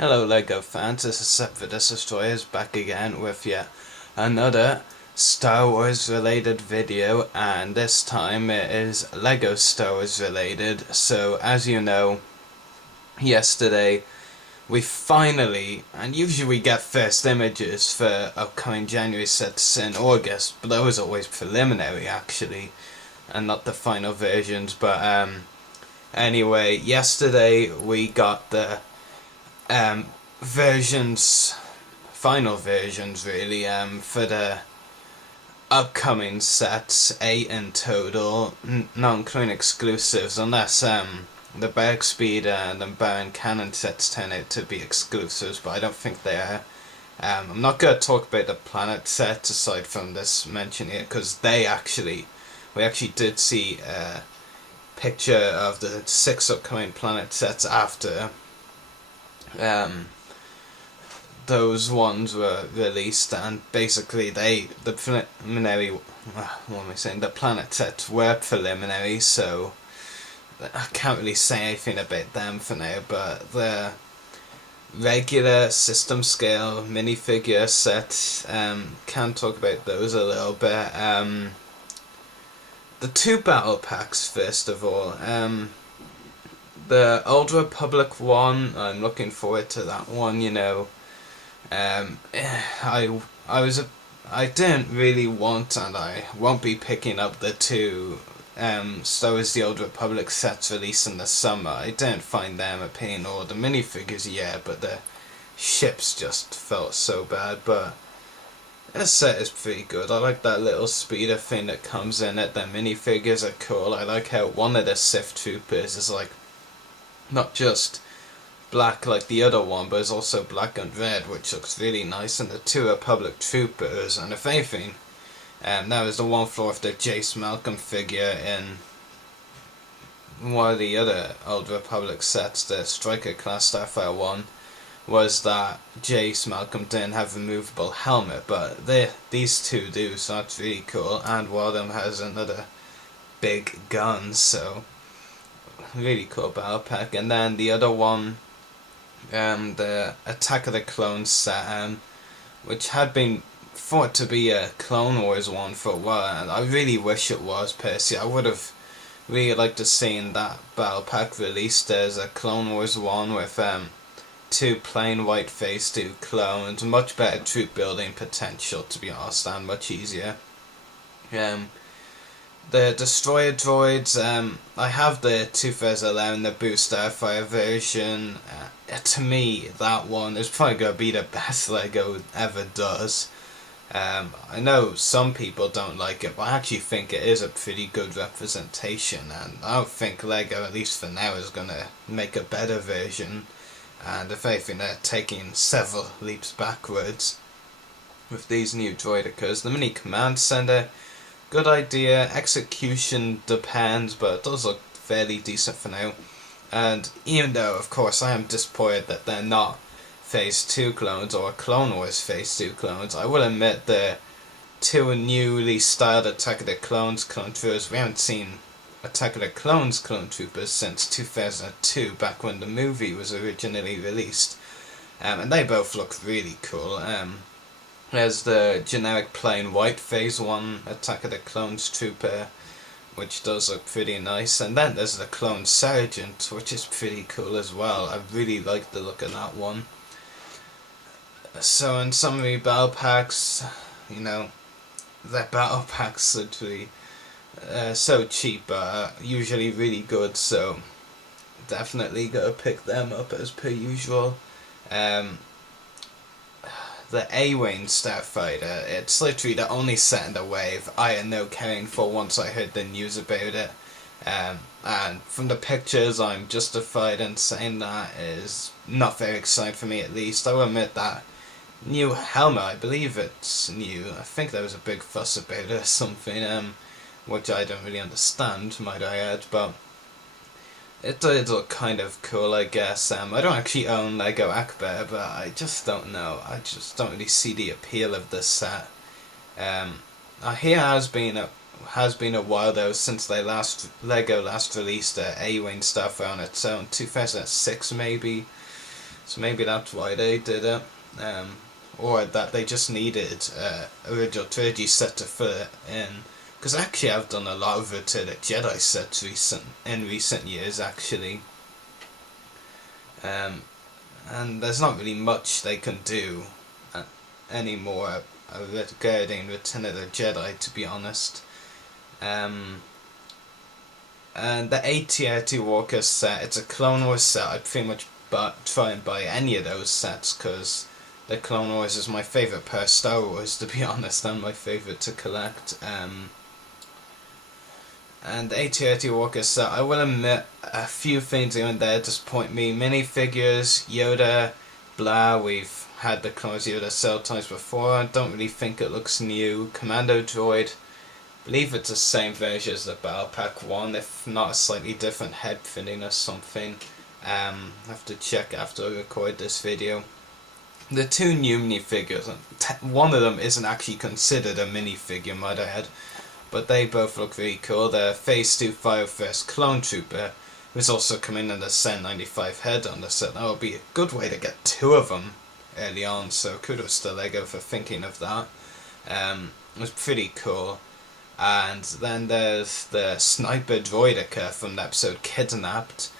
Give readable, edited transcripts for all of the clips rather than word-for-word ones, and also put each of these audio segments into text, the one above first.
Hello LEGO fans, this is Sep for Destroyers back again with yet another Star Wars related video, and this time it is LEGO Star Wars related. So as you know, yesterday we finally, and usually we get first images for upcoming January sets in August, but that was always preliminary actually, and not the final versions. But anyway, yesterday we got the versions, final versions really, for the upcoming sets, 8 in total, not including exclusives, unless the Berg Speed and the Baron Cannon sets turn out to be exclusives, but I don't think they are. I'm not going to talk about the planet sets aside from this mention here, because we actually did see a picture of the 6 upcoming planet sets after those ones were released, and basically the planet sets were preliminary, so I can't really say anything about them for now. But the regular system scale minifigure sets, can talk about those a little bit. The 2 battle packs first of all. The Old Republic one, I'm looking forward to that one. I didn't really want, and I won't be picking up the 2 Star Wars The Old Republic sets released in the summer. I didn't find them appealing, or the minifigures, yeah, but the ships just felt so bad. But this set is pretty good. I like that little speeder thing that comes in it. The minifigures are cool. I like how one of the Sith troopers is like not just black like the other one, but it's also black and red, which looks really nice. And the 2 Republic troopers, and if anything, that was the one floor of the Jace Malcolm figure in one of the other Old Republic sets, the Striker class Starfire one, was that Jace Malcolm didn't have a removable helmet, but these 2 do, so that's really cool. And one of them has another big gun, so really cool battle pack. And then the other one, the Attack of the Clones set, which had been thought to be a Clone Wars one for a while, and I really wish it was, personally. I would have really liked to seen that battle pack released as a Clone Wars one with 2 plain white face 2 clones, much better troop building potential, to be honest, and much easier. The Destroyer droids, I have the 2011, the Boost Starfire version. To me, that one is probably going to be the best LEGO ever does. I know some people don't like it, but I actually think it is a pretty good representation, and I don't think LEGO, at least for now, is going to make a better version. And if anything, they're taking several leaps backwards with these new droidicas. The mini command center, good idea. Execution depends, but it does look fairly decent for now. And even though, of course, I am disappointed that they're not Phase 2 clones or Clone Wars Phase 2 clones, I will admit the 2 newly styled Attack of the Clones clone troopers, we haven't seen Attack of the Clones clone troopers since 2002, back when the movie was originally released. And they both look really cool. There's the generic plain white Phase 1 Attack of the Clones trooper, which does look pretty nice. And then there's the Clone Sergeant, which is pretty cool as well. I really like the look of that one. So in summary, battle packs, their battle packs literally so cheap, but usually really good, so definitely gotta pick them up as per usual. The A-Wing Starfighter, it's literally the only set in the wave I had no caring for once I heard the news about it. And from the pictures, I'm justified in saying that is not very exciting for me, at least. I will admit that new helmet, I believe it's new. I think there was a big fuss about it or something, which I don't really understand, might I add, but it did look kind of cool, I guess. I don't actually own Lego Akbar, but I just don't know. I just don't really see the appeal of this set. Here has been a while though since Lego last released a A-Wing Starfire on its own, 2006 maybe. So maybe that's why they did it. Or that they just needed original trilogy set to fit it in. Because actually I've done a lot of Return of the Jedi sets in recent years, actually. And there's not really much they can do anymore regarding Return of the Jedi, to be honest. And the AT-AT Walker set, it's a Clone Wars set. I'd pretty much try and buy any of those sets, because the Clone Wars is my favourite per Star Wars, to be honest, and my favourite to collect. And the AT-AT Walker set, I will admit, a few things here and there disappoint me. Minifigures, Yoda, blah, we've had the Clone Wars Yoda cell times before. I don't really think it looks new. Commando Droid, I believe it's the same version as the Battle Pack 1, if not a slightly different head fitting or something. I have to check after I record this video. The two new minifigures, one of them isn't actually considered a minifigure, might I add, but they both look really cool. The Phase 2 Firefest Clone Trooper, who's also coming in the Sen 95 head on the set. That would be a good way to get two of them early on, so kudos to LEGO for thinking of that. It was pretty cool. And then there's the Sniper Droideka from the episode Kidnapped,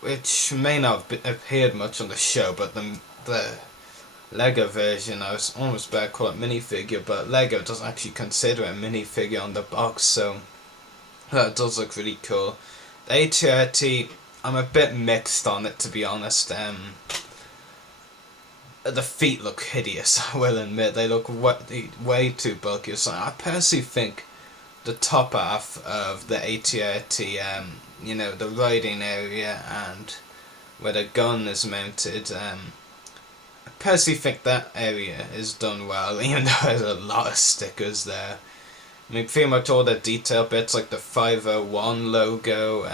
which may not have appeared much on the show, but the LEGO version, I was almost about to call it minifigure, but LEGO doesn't actually consider it a minifigure on the box, so that does look really cool. The AT-AT, I'm a bit mixed on it, to be honest. The feet look hideous, I will admit. They look way too bulky. So I personally think the top half of the AT-AT, you know, the riding area and where the gun is mounted, I personally think that area is done well, even though there's a lot of stickers there. I mean, pretty much all the detail bits, like the 501 logo,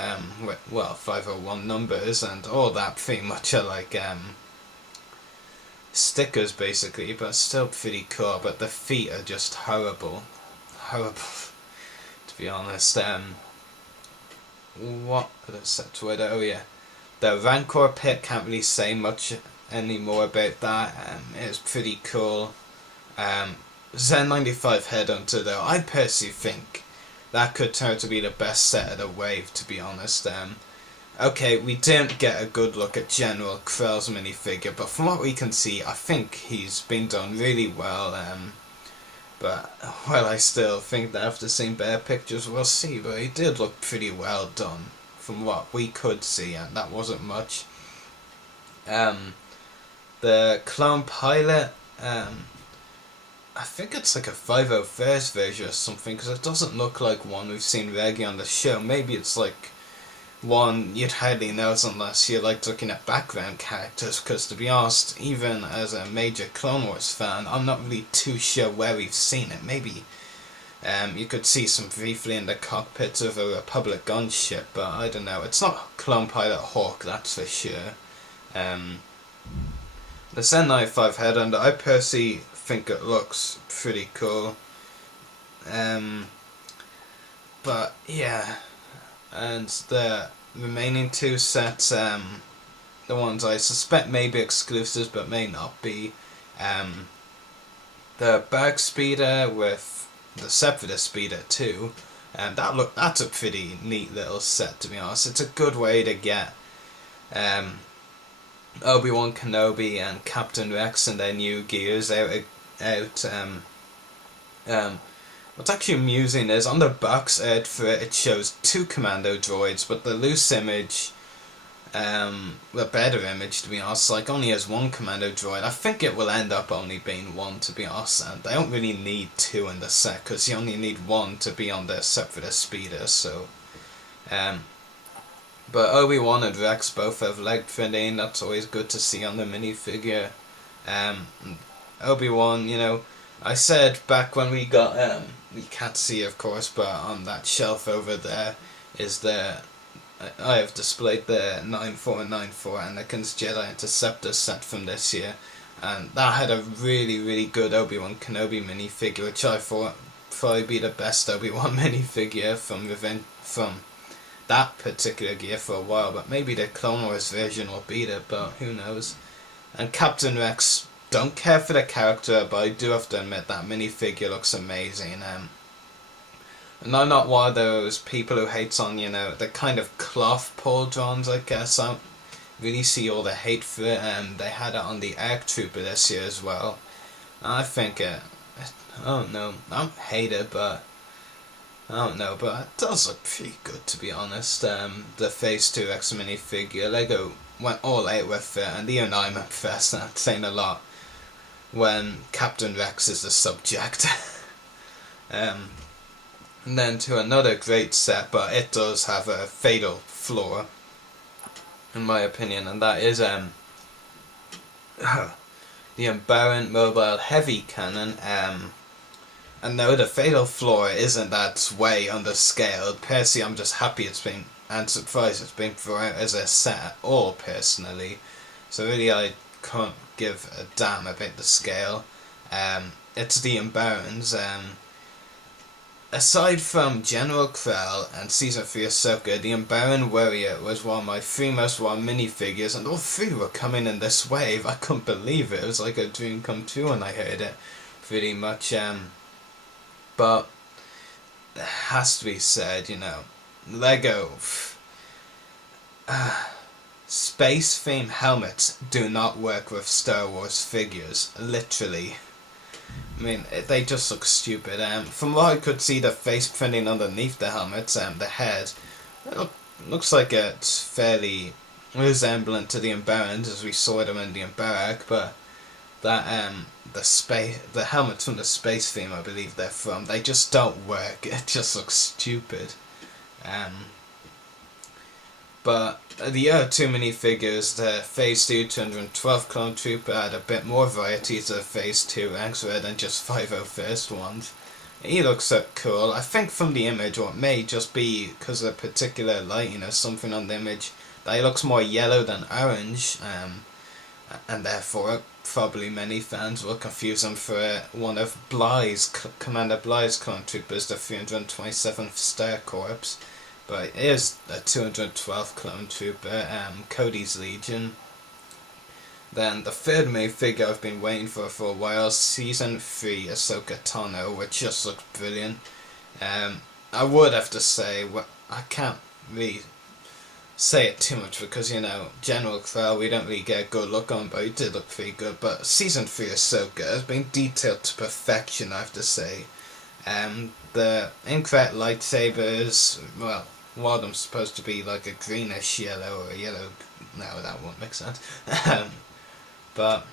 well, 501 numbers, and all that pretty much are like stickers, basically, but still pretty cool. But the feet are just horrible. Horrible, to be honest. What other sets were there? Oh yeah. The Rancor pit, can't really say much anymore about that. It's pretty cool. Zen 95 Headhunter though, I personally think that could turn out to be the best set of the wave, to be honest. Okay, we didn't get a good look at General Krell's minifigure, but from what we can see, I think he's been done really well. But, well, I still think that after seeing better pictures we'll see, but he did look pretty well done from what we could see, and that wasn't much. The Clone Pilot, I think it's like a 501st version or something, because it doesn't look like one we've seen regularly on the show. Maybe it's like one you'd hardly notice unless you like looking at background characters, because to be honest, even as a major Clone Wars fan, I'm not really too sure where we've seen it. Maybe you could see some briefly in the cockpit of a Republic gunship, but I don't know. It's not Clone Pilot Hawk, that's for sure. The Zen 95 Headhunter, I personally think it looks pretty cool. But yeah, and the remaining two sets, the ones I suspect may be exclusives but may not be, the Berg Speeder with the Separatist Speeder too, and that's a pretty neat little set, to be honest. It's a good way to get Obi-Wan Kenobi and Captain Rex and their new gears out. What's actually amusing is on the box art for it, it shows two commando droids, but the loose image, the better image, to be honest, like only has one commando droid. I think it will end up only being one, to be honest, and they don't really need two in the set, because you only need one to be on the Separatist Speeder, so but Obi-Wan and Rex both have leg fitting. That's always good to see on the minifigure. Obi-Wan, you know, I said back when we got, we can't see of course, but on that shelf over there is I have displayed the 9494 Anakin's Jedi Interceptor set from this year, and that had a really good Obi-Wan Kenobi minifigure, which I thought probably be the best Obi-Wan minifigure from that particular gear for a while, but maybe the Clone Wars version will beat it, but who knows. And Captain Rex, don't care for the character, but I do have to admit that minifigure looks amazing. And I'm not one of those people who hates on, the kind of cloth pauldrons, I guess. I don't really see all the hate for it. They had it on the ARC Trooper this year as well. And I think I don't know, I don't hate it, but I don't know, but it does look pretty good, to be honest. The Phase 2 X minifigure, Lego went all out with it, and even I'm impressed. That's saying a lot when Captain Rex is the subject. And then to another great set, but it does have a fatal flaw, in my opinion, and that is the Umbaran Mobile Heavy Cannon. And no, the fatal flaw isn't that it's way underscaled. Personally, I'm just happy it's been, and surprised it's been brought out as a set at all, personally. So really, I can't give a damn about the scale. It's the Umbarans. Aside from General Krell and Season 3 Ahsoka, the Umbaran Warrior was one of my 3 most wanted minifigures, and all 3 were coming in this wave. I couldn't believe it. It was like a dream come true when I heard it, pretty much. But it has to be said, Lego, space theme helmets do not work with Star Wars figures, literally. I mean, they just look stupid. From what I could see, the face printing underneath the helmets, the head, looks like it's fairly resemblant to the Umbarans as we saw them in the Umbarak, but that the helmets from the space theme, I believe they're from, they just don't work. It just looks stupid. But the other 2 minifigures, the Phase 2 212 Clone Trooper, had a bit more variety to the Phase 2 X-Ray than just 501st ones. He looks so cool. I think from the image, or it may just be because of the particular light, something on the image, that he looks more yellow than orange, and therefore probably many fans will confuse him for one of Commander Bly's Clone Troopers, the 327th Star Corps. But it is a 212th Clone Trooper, Cody's Legion. Then the third minifigure I've been waiting for a while, Season 3 Ahsoka Tano, which just looks brilliant. I would have to say, I can't really say it too much because, General Krell, we don't really get a good look on, but he did look pretty good. But Season 3 Ahsoka has been detailed to perfection, I have to say. The incorrect lightsabers, well, one of them's supposed to be like a greenish yellow or a yellow. No, that won't make sense. But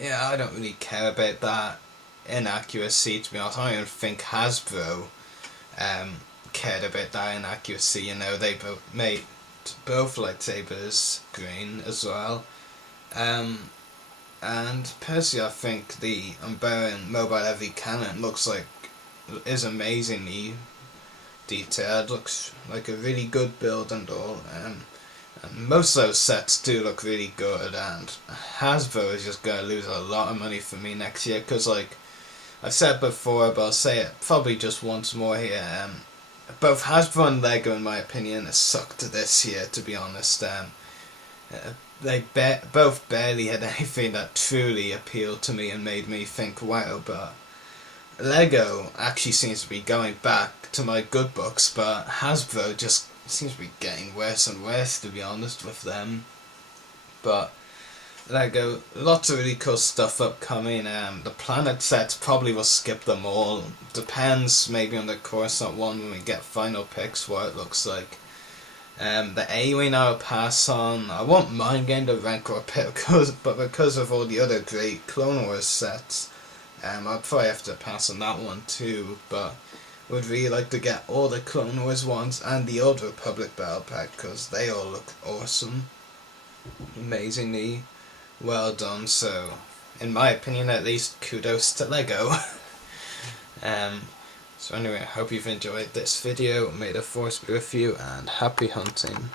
yeah, I don't really care about that inaccuracy, to be honest. I don't even think Hasbro cared about that inaccuracy. They both made both lightsabers green as well. And personally, I think the Umbaran Mobile Heavy Cannon is amazingly detailed. Looks like a really good build and all. And most of those sets do look really good. And Hasbro is just going to lose a lot of money for me next year. Because, I've said before, but I'll say it probably just once more here. Both Hasbro and Lego, in my opinion, have sucked this year, to be honest. They both barely had anything that truly appealed to me and made me think, wow, but Lego actually seems to be going back to my good books, but Hasbro just seems to be getting worse and worse, to be honest, with them. But Lego, lots of really cool stuff upcoming. The Planet sets probably will skip them all. Depends maybe on the Coruscant one when we get final picks, what it looks like. The A-Wing I'll pass on. I won't mind getting the Rancor pit, but because of all the other great Clone Wars sets, I'll probably have to pass on that one too, but would really like to get all the Clone Wars ones and the Old Republic Battle Pack, because they all look awesome. Amazingly well done, so in my opinion at least, kudos to Lego. So anyway, I hope you've enjoyed this video. May the Force be with you, and happy hunting.